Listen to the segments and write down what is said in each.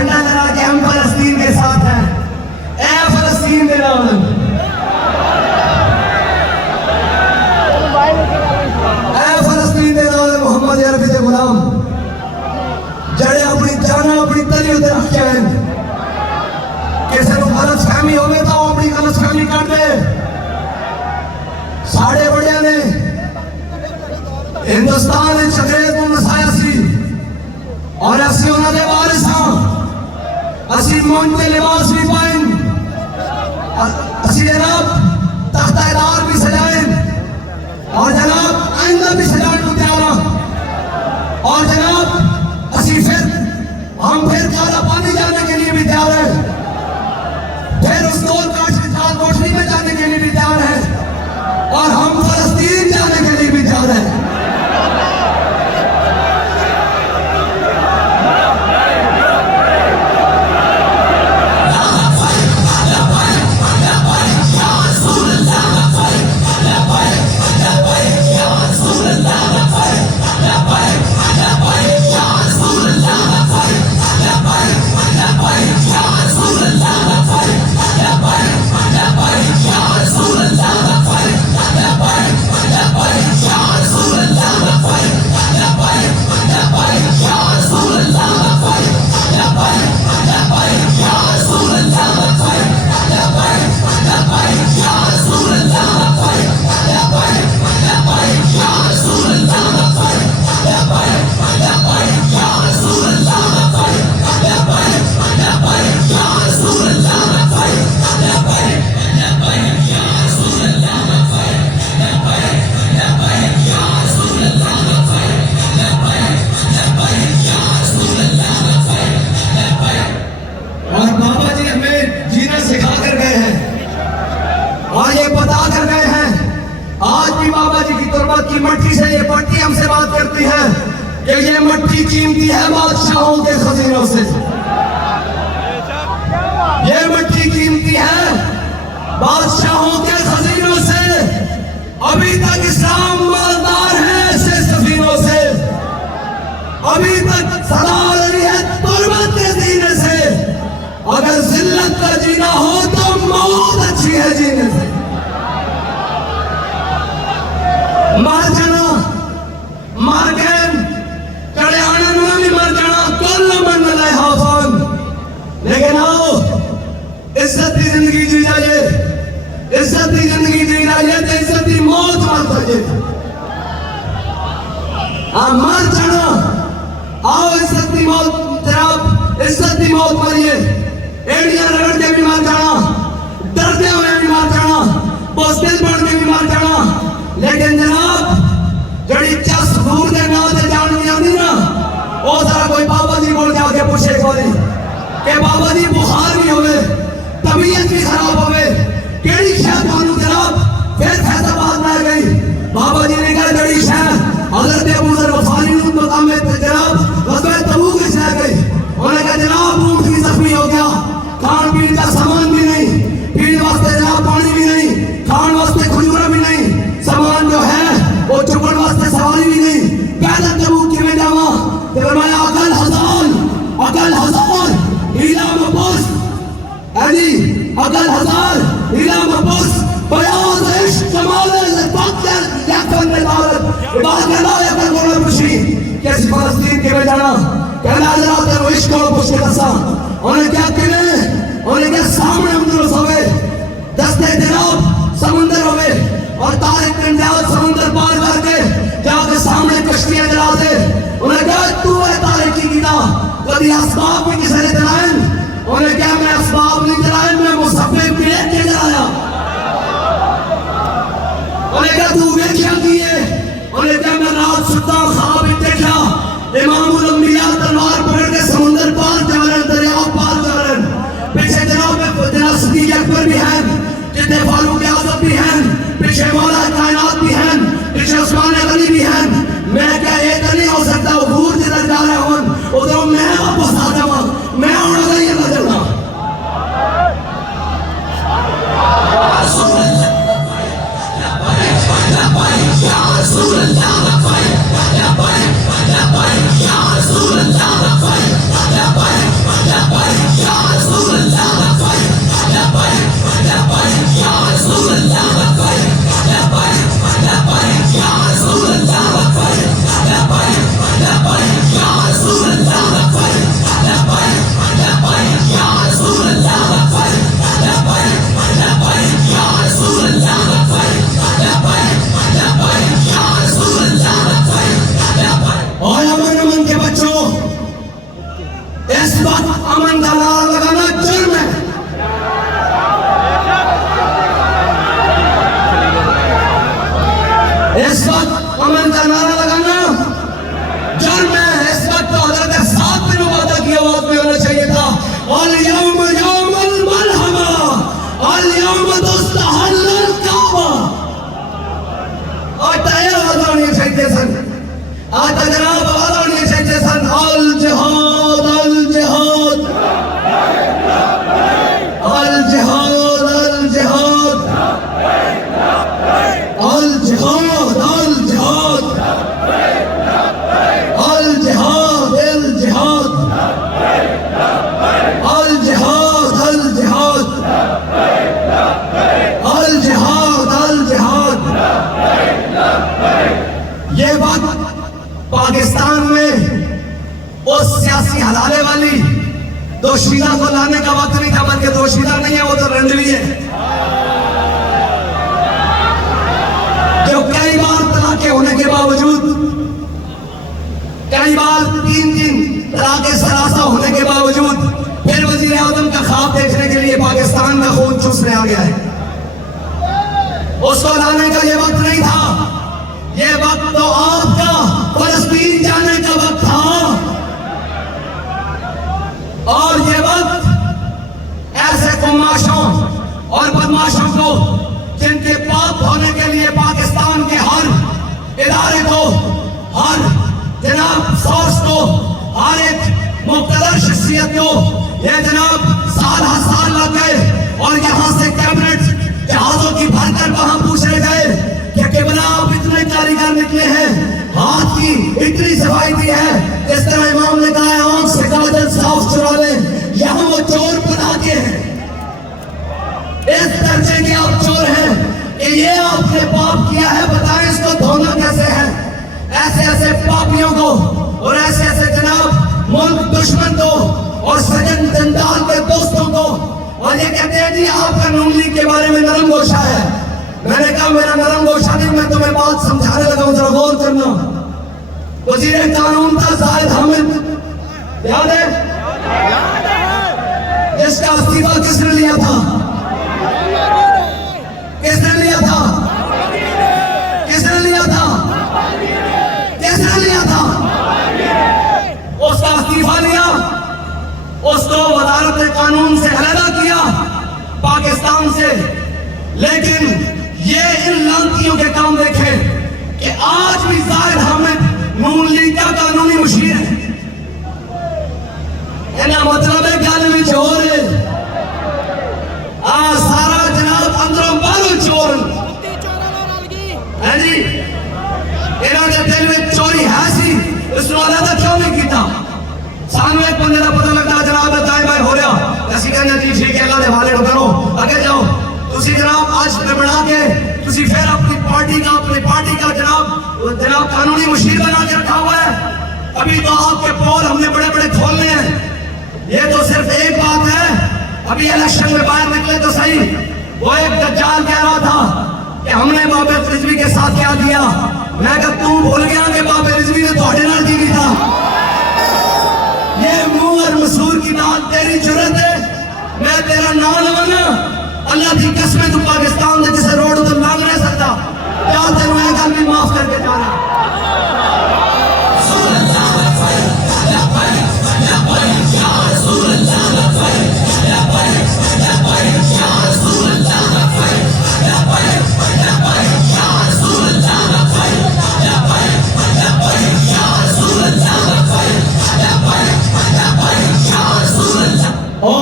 झंडा लहरा के हम फलस्तीन के साथ हैं। ए फलस्तीन दे नाल मोहम्मद अरबी दे गुलाम जड़े अपनी जाना अपनी तली उते रख के आए किसी को गलत फहमी हो तो अपनी गलत फहमी कर दे। साढ़े बड़िया ने हिंदुस्तान अंग्रेज को नसाया सी और असी उन्होंने वारिस हाँ असी मोन के लिबास भी पाए असी जनाब तख्तादार भी सजाए और जनाब आइंदा भी सजाने को तैयार और जनाब असी हम फिर काला पानी जाने के लिए भी तैयार है, फिर उस दौर कोठरी में जाने के लिए भी तैयार है और हम फलस्तीन जाने के लिए भी तैयार है। की मट्टी से ये मट्टी हमसे बात करती है कि ये मट्टी कीमती है बादशाहों के खजीनों से, ये मट्टी कीमती है बादशाहों के खजीनों से। अभी तक इस्लाम मालदार है ऐसे सफीनों से, अभी तक सदा रही है तुर्बत के जीने से। अगर जिल्लत का जीना हो तो मौत अच्छी है जीने से। मर जाना मर गए कड़े आने भी मर जाना कल मन लाए हाफान, लेकिन आओ इज्जत की जिंदगी जी जाइए, इज्जत की जिंदगी जी जाइए तो इज्जत की मौत मत जाइए। मर जाना आओ इज्जत की मौत, जनाब इज्जत की मौत मरिए। एड़ियां रगड़ के भी मर जाना, डरते हुए भी मर जाना, पोस्टल पढ़ के भी मर जाना। लेकिन जनाब जड़ी चस दूर के नाम से जाननी आती ना वो जरा कोई बाबा जी को जाके पूछे कोई कि बाबा जी बुखार भी होवे तबीयत भी खराब होवे केड़ी शायद मानू जनाब फिर फैसलाबाद में गई बाबा जी ने कहा जड़ी शायद हजरत अबू ज़र गफारी ने मकाम में जनाब गज़वा तबूक में जा गई। उन्होंने कहा जनाब ऊंट भी जख्मी हो गया, खान पीने का सामान भी नहीं, पीने वास्ते जनाब पानी भी नहीं, खान वास्ते खजूरा भी नहीं, सामान जो है वो चुपड़ वास्ते सवारी भी नहीं, पैदल तबूक में जावा तो फरमाया अकल हजार इला मबूस अली अकल हजार इला मबूस बयान इश्क कमाल फकर यकन नदारत बात कहना यकन कोना खुशी कैसे फलस्तीन के में जाना कहना जरा तेरे इश्क को पूछ के दसा उन्हें क्या कहने उन्हें क्या सामने अमदुरस होवे दस्ते जनाब समुंदर होवे और तारिक अंदाज समुद्र पार करके जाके सामने कश्तियां जला दे। उन्हें कहा तू है तारिक की गिना कभी असबाब भी किसी ने जलाए, उन्हें क्या मैं असबाब नहीं जलाए मैं मुसब्बिब भी लेके जलाया। उन्हें कहा तू वेख्या की है, उन्हें क्या मैं रात सुता ख्वाब भी देखा इमामुल अंबिया तलवार पकड़ के समुद्र पार जा रहे दरिया पार जा रहे पीछे जनाब सिद्दीक़ अकबर भी हैं, जितने फारूक आज़म भी हैं, पीछे मौला कायनात भी हैं, पीछे उस्मान गनी भी हैं। मैं क्या ये तो नहीं हो सकता हजूर जिधर जा रहे हो उधर मैं वापस आ जाऊँ, मैं उड़ा ये ना चलना। इस वक्त अमन का नारा लगाना जुर्म है। इस वक्त अमन का नारा लगाना जुर्म है। इस वक्त तो हजरत साद बिन उबादा की आवाज में होना चाहिए था, अल यौम यौमुल मलहमा, अल यौम तुस्तहल्लुल काबा। आज तैयार आवाज होनी चाहिए सन, आज जनाब आवाज होनी चाहिए सन, अल जिहाद, अल जिहाद, अल जिहाद, अल जिहाद, अल जिहाद, अल जिहाद, अल जिहाद, अल जिहाद, अल जिहाद, अल जिहाद, अल जिहाद, अल जिहाद। ये बात पाकिस्तान में उस सियासी हलाले वाली दोशीला को लाने का वक्त नहीं था, बल्कि दोशीला नहीं है, वो तो रंडवी है, जो कई बार तलाके होने के बावजूद, कई बार 3 तलाके सरासा होने के बावजूद फिर वजीर आजम का ख्वाब देखने के लिए पाकिस्तान का खून चूसने आ गया है। उसको लाने का ये वक्त नहीं था, ये वक्त तो आपका फलस्तीन जाने का वक्त था। और ये वक्त ऐसे कुमाशों और बदमाशों को, जिनके पाप होने के लिए पाकिस्तान के हर इदारे को, हर जनाब सोर्स को, हर एक मुख्तदर शख्सियत को ये जनाब साल हर साल लग गए और यहाँ से कैबिनेट जहाजों की भरकर वहां पूछने गए कि केवल आप इतने कारीगर निकले हैं, हाथ की इतनी सफाई दी है, इस तरह इमाम ने कहा है आंख से काजल साफ चुरा लें, यहाँ वो चोर बना के हैं, इस दर्जे के आप चोर हैं कि ये आपने पाप किया है, बताएं इसको धोना कैसे है। ऐसे ऐसे पापियों को और ऐसे ऐसे जनाब मुल्क दुश्मन को और सजन जंजाल के दोस्तों को, और ये कहते हैं जी आपका नून लीग के बारे में नरम गोशा है। मैंने कहा मेरा नरम गोशा नहीं, मैं तुम्हें बात समझाने लगा हूं, जरा गौर करना। वजीर कानून था जाहिद हामिद, याद है? जिसका इस्तीफा किसने लिया था? किसने लिया था? किसने लिया था? किसने लिया था? उसका इस्तीफा लिया, उसको वजारत कानून से अलहदा किया पाकिस्तान से। लेकिन ये इन लांतियों के काम देखे कि आज भी जाहिद हामिद नून लीग का कानूनी मुशीर है। मतलब है गल भी चोर है, सारा जनाब अंदरों बाहरों चोर है जी। इन्होंने दिल में चोरी है सी, इसको अलहदा क्यों नहीं किया? सानू एक बंदे का पता लगता जनाब दाएं बाएं हो रहा, असं कहने जी ठीक है अल्लाह के हवाले करो, अगे जाओ। तुसी जनाब आज बना के तुसी फिर अपनी पार्टी का जनाब कानूनी मुशीर बना के रखा हुआ है। अभी तो आपके पोल हमने बड़े बड़े खोलने हैं। ये तो सिर्फ एक बात है, अभी इलेक्शन में बाहर निकले तो सही, वो एक दज्जाल कह रहा था कि हमने बाबे रिजवी के साथ क्या किया। मैं कहा तू भूल गया कि बाबे रिजवी ने थोड़े नाल की था। ये मुंह और मसूर की बात तेरी जुर्रत है, मैं तेरा नाम लवाना अल्लाह की कसम, तू पाकिस्तान के किसी रोड तो लंघ नहीं सकता। क्या तेन मैं गल भी माफ करके जाना।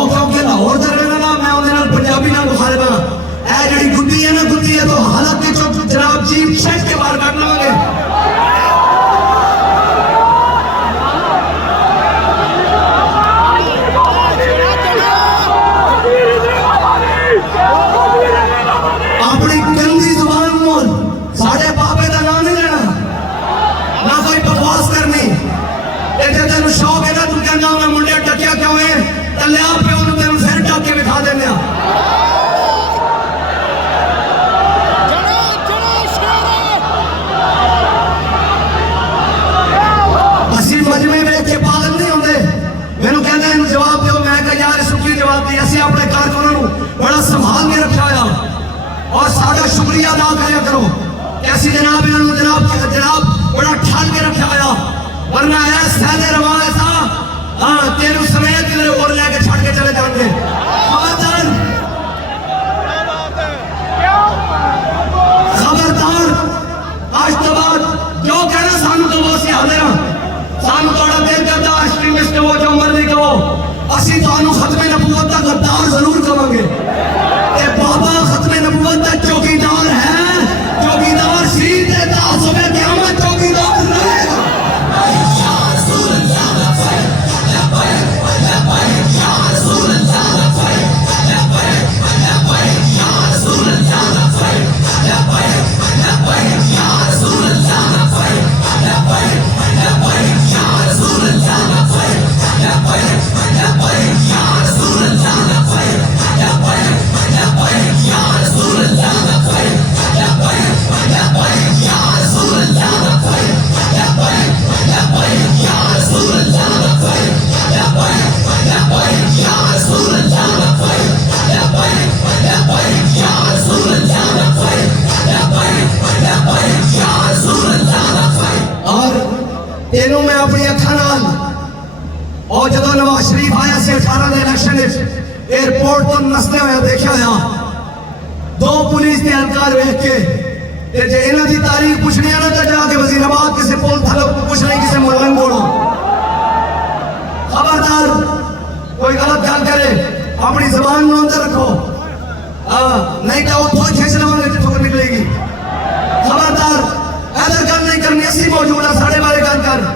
क्योंकि लाहौर का रहने वाला मैं उन्हें पंजाबी ना बुखारे बना ऐ जड़ी गुद्दी है तो हालत के चुप जनाब जीप शेख के बाहर काट लवांगे। अपनी गंदी जुबान मोल साढ़े पापे का नाम नहीं लेना, ना कोई बकवास करनी। तेन शौक है ना तू कहना मैं मुंडे टकिया क्यों है तले आप पे उन्होंने तेन फिर टक के बिठा देने। जा सुखी जवाब दी असं अपने कारकुनों बड़ा संभाल के रखा और सारा शुक्रिया अदा कराया करो कि असं जनाब इन्होंने जनाब जनाब बड़ा ठाल के रखा वरना है सैदे रवाज था हाँ तेरू समेत और लेके छड़ के चले जाते खबरदार आज तो बाद जो कहना सानू तो वो सिखा देना सानू थोड़ा दिल करता एक्सट्रीमिस्ट कहो जो मर्जी कहो असी थानू खत्मे नबूवत का गद्दार जरूर कहेंगे कि बाबा खत्मे नबूवत का चौकीदार है चौकीदार सीध देता सुबह क़यामत चौकीदार रहेगा तेनों मैं अपनी अखा नाल और जो नवाज शरीफ आया से 18 के इलेक्शन एयरपोर्ट तो नसते हुए देखा दो पुलिस के एहलकार वेख के जे इन्हों की तारीख पूछनी है ना तो जाके वजीराबाद किसी पुल थलो कुछ नहीं किसी मुलंग बोलो खबरदार कोई गलत गल करे अपनी जबान में अंदर रखो नहीं तो उतो खींच लवेंगे जितों निकलेगी खबरदार इधर गल नहीं करनी असी मौजूद है साढ़े बारे गल कर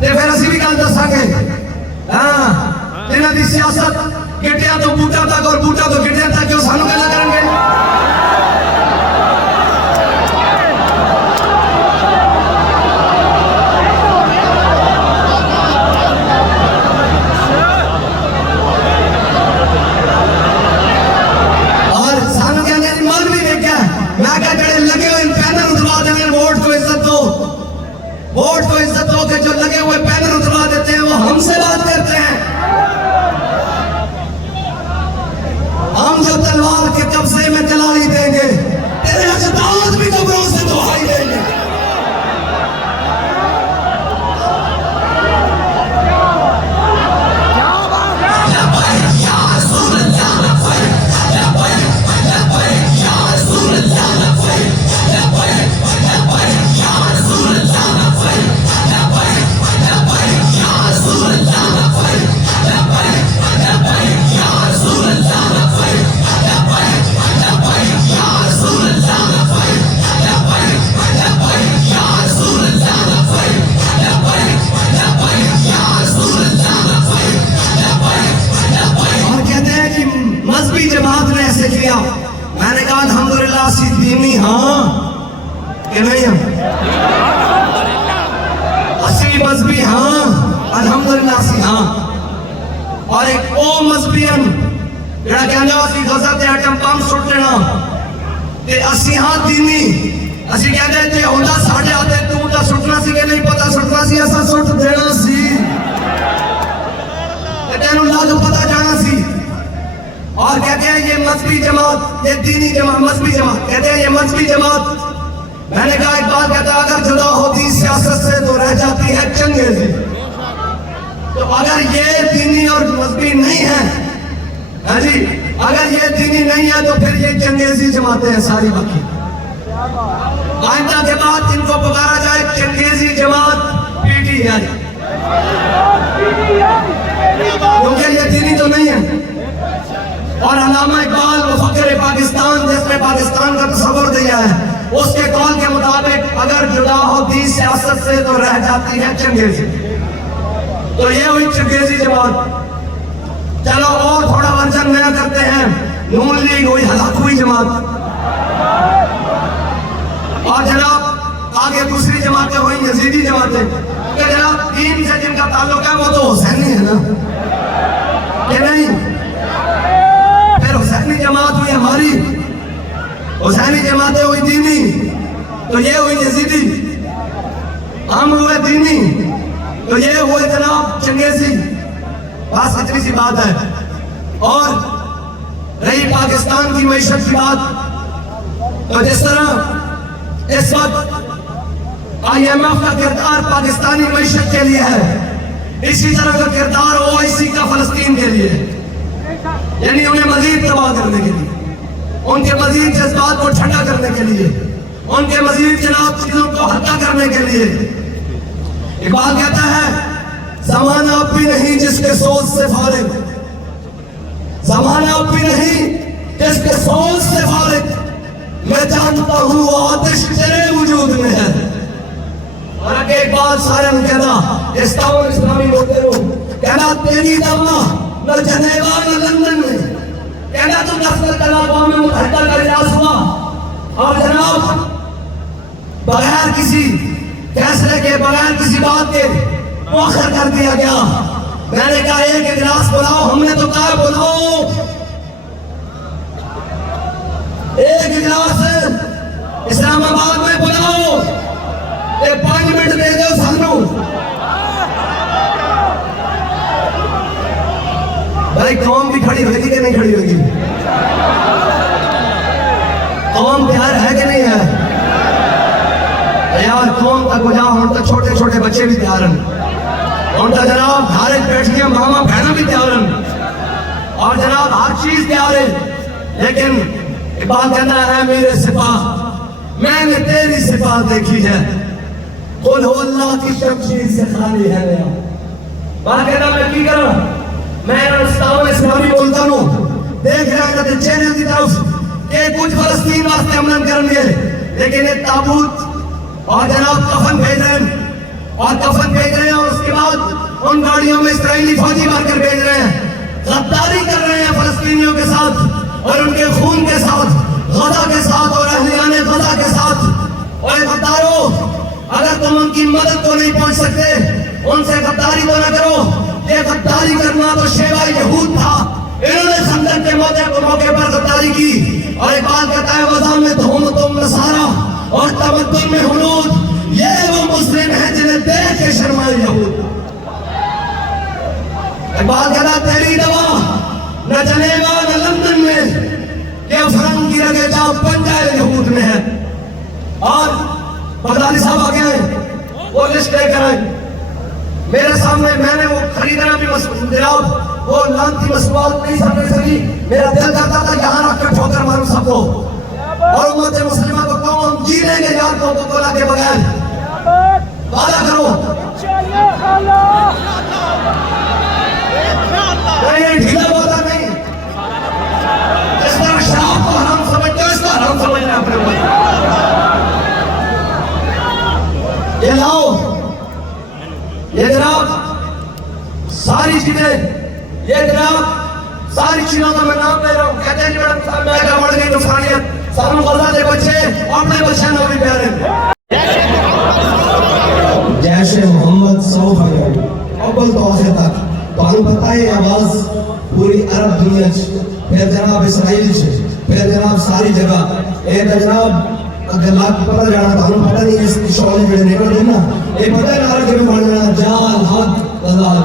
फिर असी भी गल दसांगे हाँ जिन्हों की सियासत गिटिया तो बूटा तक और बूटा तो गिटिया तक सानू गल करेंगे वोट को इज्जत दो के जो लगे हुए बैनर उतरवा देते हैं वो हमसे बात करते हैं हम जो तलवार के कब्जे में तलाली देंगे तेरे अजदाद भी कब्रों से दुहाई देंगे मैंने कहा अल्हम्दुलिल्लाह सी दीनी हाँ कि नहीं हम असी मजहबी हाँ अल्हम्दुलिल्लाह सी हाँ और एक ओ मजहबीन जड़ा कहंदा असी गजा ते एटम बम सुट लेना ते असी हाँ दीनी असी कहंदे जे होंदा साडे हाथे तू ता सुटना सी कि नहीं पता सुटना सी असा सुट देना सी ते तेनू लाग पता जाना सी और कहते हैं ये मजहबी जमात ये दीनी जमात मजहबी जमात कहते हैं ये मजहबी जमात मैंने कहा एक बात कहता अगर जुदा होती सियासत से तो रह जाती है चंगेजी तो अगर ये दीनी और मजहबी नहीं है हाँ जी अगर ये दीनी नहीं है तो फिर ये चंगेजी जमातें हैं सारी बाकी आइंदा के बाद इनको पुकारा जाए चंगेजी जमात पीटीआई क्योंकि ये दीनी तो नहीं है और अल्लामा इकबाल मुफक्किर पाकिस्तान जिसने पाकिस्तान का तस्वर दिया है उसके कौल के मुताबिक अगर जुदा होती सियासत से तो रह जाती है चंगेजी तो ये हुई चंगेजी जमात चलो और थोड़ा वर्जन नया करते हैं नून लीग हुई हलाक हुई जमात और जनाब आगे दूसरी जमातें हुई यजीदी जमातें कि जनाब दीन से जिनका ताल्लुक है वो तो हुसैनी है ना कि नहीं हुसैनी जमात हुई हमारी हुसैनी जमातें हुई दीनी तो ये हुई यजीदी हम हुए दीनी तो ये हुए जनाब चंगेजी बस इतनी सी बात है। और रही पाकिस्तान की मईशत की बात, तो जिस तरह इस वक्त IMF का किरदार पाकिस्तानी मईशत के लिए है, इसी तरह का किरदार OIC का फलस्तीन के लिए, यानी उन्हें मजीद तबाह करने के लिए, उनके मजीद जज्बात को ठंडा करने के लिए, उनके मजीद जनाब चीजों को हल्का करने के लिए। इकबाल कहता है ज़माना अब भी नहीं जिसके सोच से फारिग, ज़माना अब भी नहीं जिसके सोच से फारिग, मैं जानता हूँ वो आतिश तेरे वजूद में है। और आगे इकबाल सारन कहना इस्तांबुल इस्लामी होते रहो, कहना तेरी दवा न जनेवा न लंदन में, कहना तुम नस्ल तलाबा में मुतहदा का इजलास हुआ और जनाब बगैर किसी फैसले के, बगैर किसी बात के मुअख्खर कर दिया गया। मैंने कहा एक इजलास बुलाओ, हमने तो कहा बुलाओ एक इजलास इस्लामाबाद में बुलाओ, 5 मिनट दे दो सानू। भाई कौम भी खड़ी होगी कि नहीं खड़ी होगी? कौम तैयार है कि नहीं है यार? कौम तक हो जाओ, हम तो छोटे छोटे बच्चे भी तैयार हैं, हम तो जनाब धारे बैठिए मामा बहना भी तैयार हैं, और जनाब हर चीज तैयार है। लेकिन इकबाल कहना है मेरे सिपाह, मैंने तेरी सिपाह देखी है, कुल हो अल्लाह की शमशीर से खाली है मेरा। बात कहना मैं की करूं, मैं इस्लामी बोलता हूं, देख रहा है चैनल की तरफ के कुछ फलस्तीन वास्ते अमन करेंगे, लेकिन एक ताबूत और जनाब कफन भेज रहे हैं, और कफन भेज रहे हैं, और उसके बाद उन गाड़ियों में इस्राएली फौजी मारकर भेज रहे हैं, गद्दारी कर रहे हैं फलस्तीनियों के साथ और उनके खून के साथ, गजा के साथ और अहलियाने गजा के साथ। और गद्दारों, अगर तुम उनकी मदद को नहीं पहुंच सकते, उनसे गद्दारी तो न करो। ये गद्दारी करना तो शेवा यहूद था, इन्होंने खंदक के मौके पर गद्दारी की। और इकबाल कहता है वज़ा में धूम तुम नसारा और तमद्दुन में हुनूद, ये वो मुस्लिम है जिन्हें देख के शर्माए यहूद। इकबाल कहता तेरी दवा न जनेवा न लंदन में, ये फरंग की रगे जा बन जाए यहूद में है। और बगदादी साहब आ गए, वो लिस्ट लेकर आए मेरे सामने, मैंने वो खरीदना भी जनाब वो लानती मसवाल नहीं समझ सकी। मेरा दिल करता था यहाँ रख कर ठोकर मारूं सबको, और उम्मत मुस्लिमा को कहूं हम जी लेंगे यार कोका-कोला के बगैर, वादा करो। नहीं ढीला वादा नहीं, जिस तरह शराब को हराम समझते हो इसको हराम समझना अपने ऊपर। ये लाओ, ये जनाब सारी चीजें, ये जनाब सारी चीजों का मैं नाम ले रहा हूँ। कहते हैं कि मैडम साहब मैं क्या बढ़ गई नुकसानियत, सानू गजा दे बच्चे अपने बच्चे ना भी प्यारे। जैसे मोहम्मद 100 अव्वल तो आखिर तक तो पता है आवाज पूरी अरब दुनिया, फिर जनाब इसराइल से, फिर जनाब सारी जगह ये जनाब अगर लाख पता जाना तो पता नहीं इसकी शौले जो निकल रही ना, ये पता है नारा के भी बढ़ जाना जाल हक वज़ाल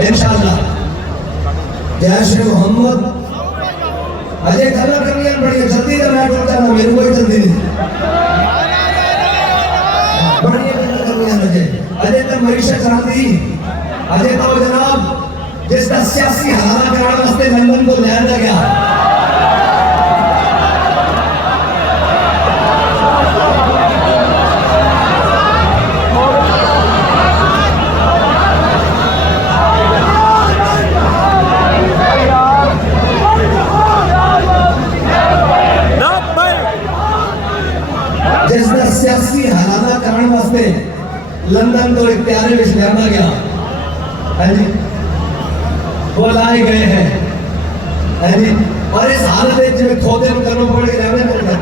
इंशाअल्लाह। जैसे मोहम्मद अजय कला करनी बड़ी जल्दी का मैं बोलता ना, मेरे को जल्दी नहीं बड़ी कला करनी है अजय तो मरीशा क्रांति, अजय तो जनाब जिसका सियासी हालात कराने वास्ते लंदन को ले आया गया। सियासी हालात कराने वास्ते लंदन तो एक प्यारे विच लिया गया है जी, वो लाए गए हैं है जी। और इस हालत जिम्मे खोदे करना पड़ के रहने पड़ता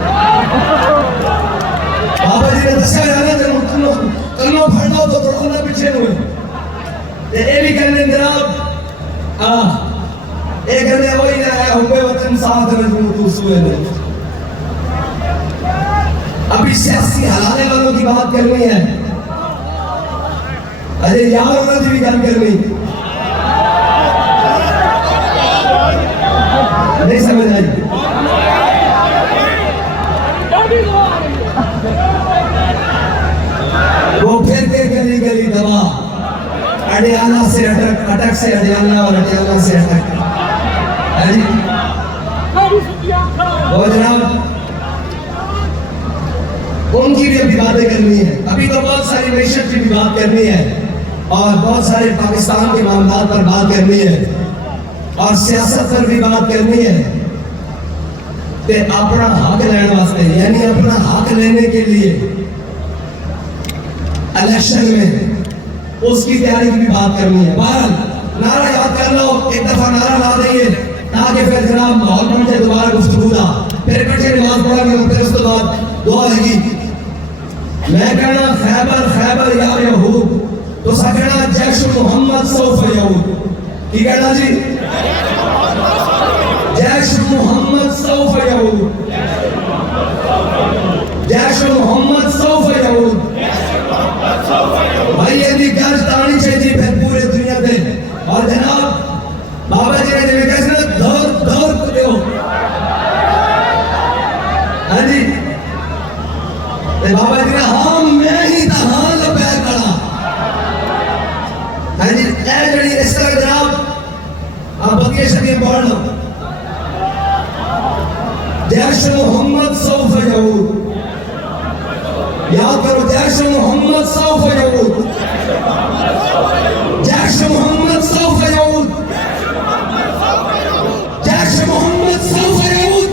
बाबा जी ने दसा जाने करना फड़ना तो थोड़ा पीछे हुए ये भी कहने जनाब ये कहने वही ना है हुए वतन साथ रजू तू सुए ने। अभी सियासी हलाने वालों की बात करनी है, अरे यार उन्होंने भी गल करनी नहीं समझ आई। वो फिर के गली गली दवा अडियाला से अटक, अटक से अडियाला और अडियाला से अटक। है जी वो जनाब उनकी भी अभी बातें करनी है। अभी तो बहुत सारी मैशत की भी बात करनी है और बहुत सारे पाकिस्तान के मामलात पर बात करनी है और सियासत पर भी बात करनी है। ते अपना हक लेने वास्ते यानी अपना हक लेने के लिए इलेक्शन में उसकी तैयारी की भी बात करनी है। बहरहाल नारा याद कर लो, एक दफा नारा ला देंगे ताकि फिर जनाब माहौल बन जाए दोबारा गुफ्तगू का। फिर इकट्ठे नमाज पढ़ेंगे और फिर उसके बाद दुआ आएगी। मैं कहना खैबर खैबर या यहूद तो सा कहना जैश मोहम्मद सौफ यहूद। की कहना जी जैश मोहम्मद सौफ यहूद, जैश मोहम्मद सौफ यहूद। भाई यदि गर्ज तानी चाहिए फिर पूरे दुनिया पे। और जनाब बाबा जी ने जिन्हें कैसे दौर दौर करो। हाँ जी बाबा जी ने हाँ मैं ही था हाँ लपैर खड़ा। हाँ जी जड़ी इस तरह जनाब आप बकिया शरीफ पढ़ लो। जैश मोहम्मद सौफ यहूद याद करो, जैश मोहम्मद सौफ यहूद, जैश मोहम्मद सौफ यहूद, जैश मोहम्मद सौफ यहूद,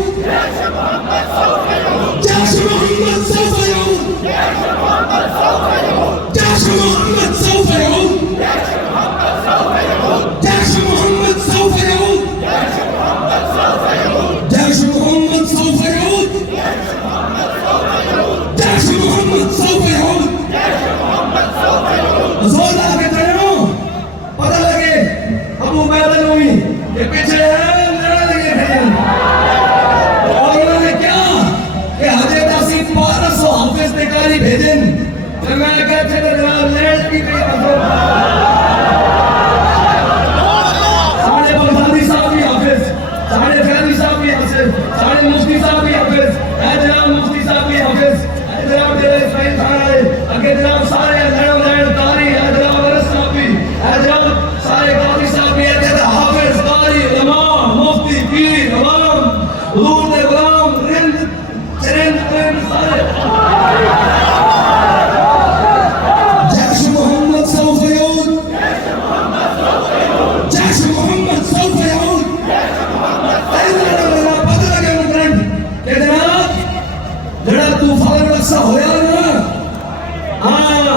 जैश मोहम्मद सौफ यहूद, जैश मोहम्मद सौफ यहूद, जैश मोहम्मद सौफ यहूद, जैश मोहम्मद सौफ यहूद, जैश मोहम्मद सौफ यहूद। जोर लगा के खड़े पता लगे अबू बैदल हुई ये पीछे है लगे खड़े। और उन्होंने क्या कि हजरत असी 1200 हाफिज निकाली भेजन। तो मैं कहते थे लैंड की साढ़े बगदादी साहब भी हाफिज, साढ़े फैजी साहब भी हाफिज, साढ़े मुफ्ती साहब भी हाफिज, जनाब मुफ्ती साहब भी हाफिज, जनाब तेरे इस्माइल खान आए अगे जनाब सारे लैंड लैंड कारी जनाब अरस साहब भी जनाब सारे काजी साहब भी हाफिज कारी इमाम मुफ्ती पीर इमाम हुजूर दे गुलाम रिंद चरिंद सारे। जैश मोहम्मद सौफ यहूद, जैश मोहम्मद सौफ यहूद। पता लगे करंट के जनाब जड़ा तूफान रक्षा होया ना हाँ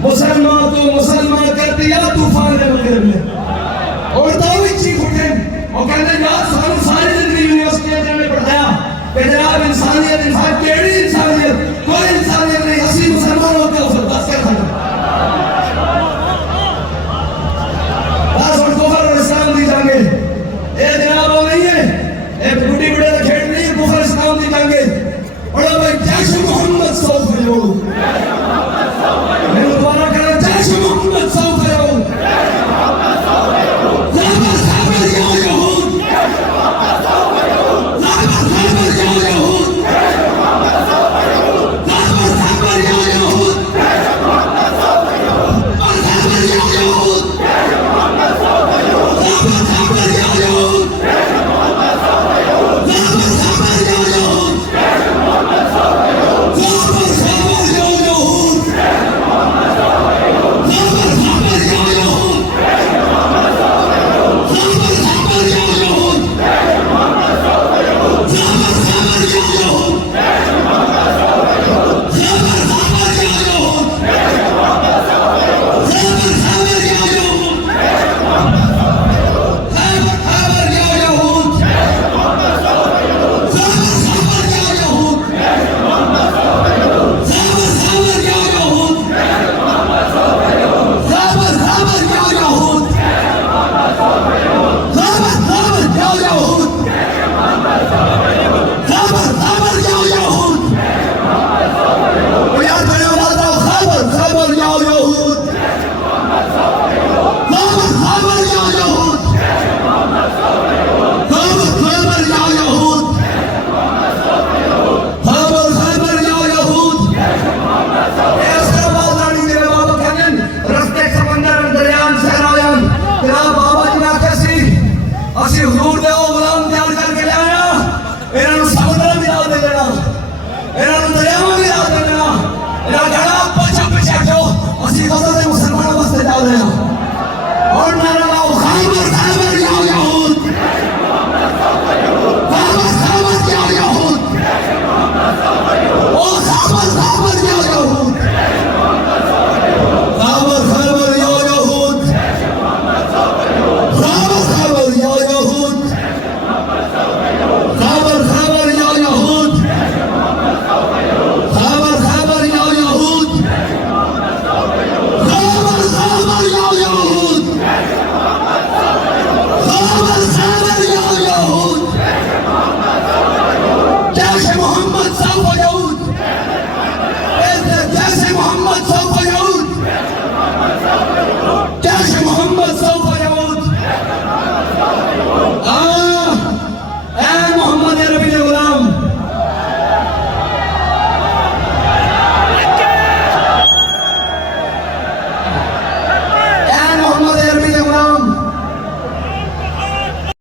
मुसलमान तो मुसलमान कर दिया तूफान ने मगर में। और तो भी चीख उठे और कहते यार सानू सारी जिंदगी यूनिवर्सिटी में पढ़ाया कि जनाब इंसानियत इंसान केड़ी इंसानियत कोई इंसानियत नहीं। असली मुसलमान होकर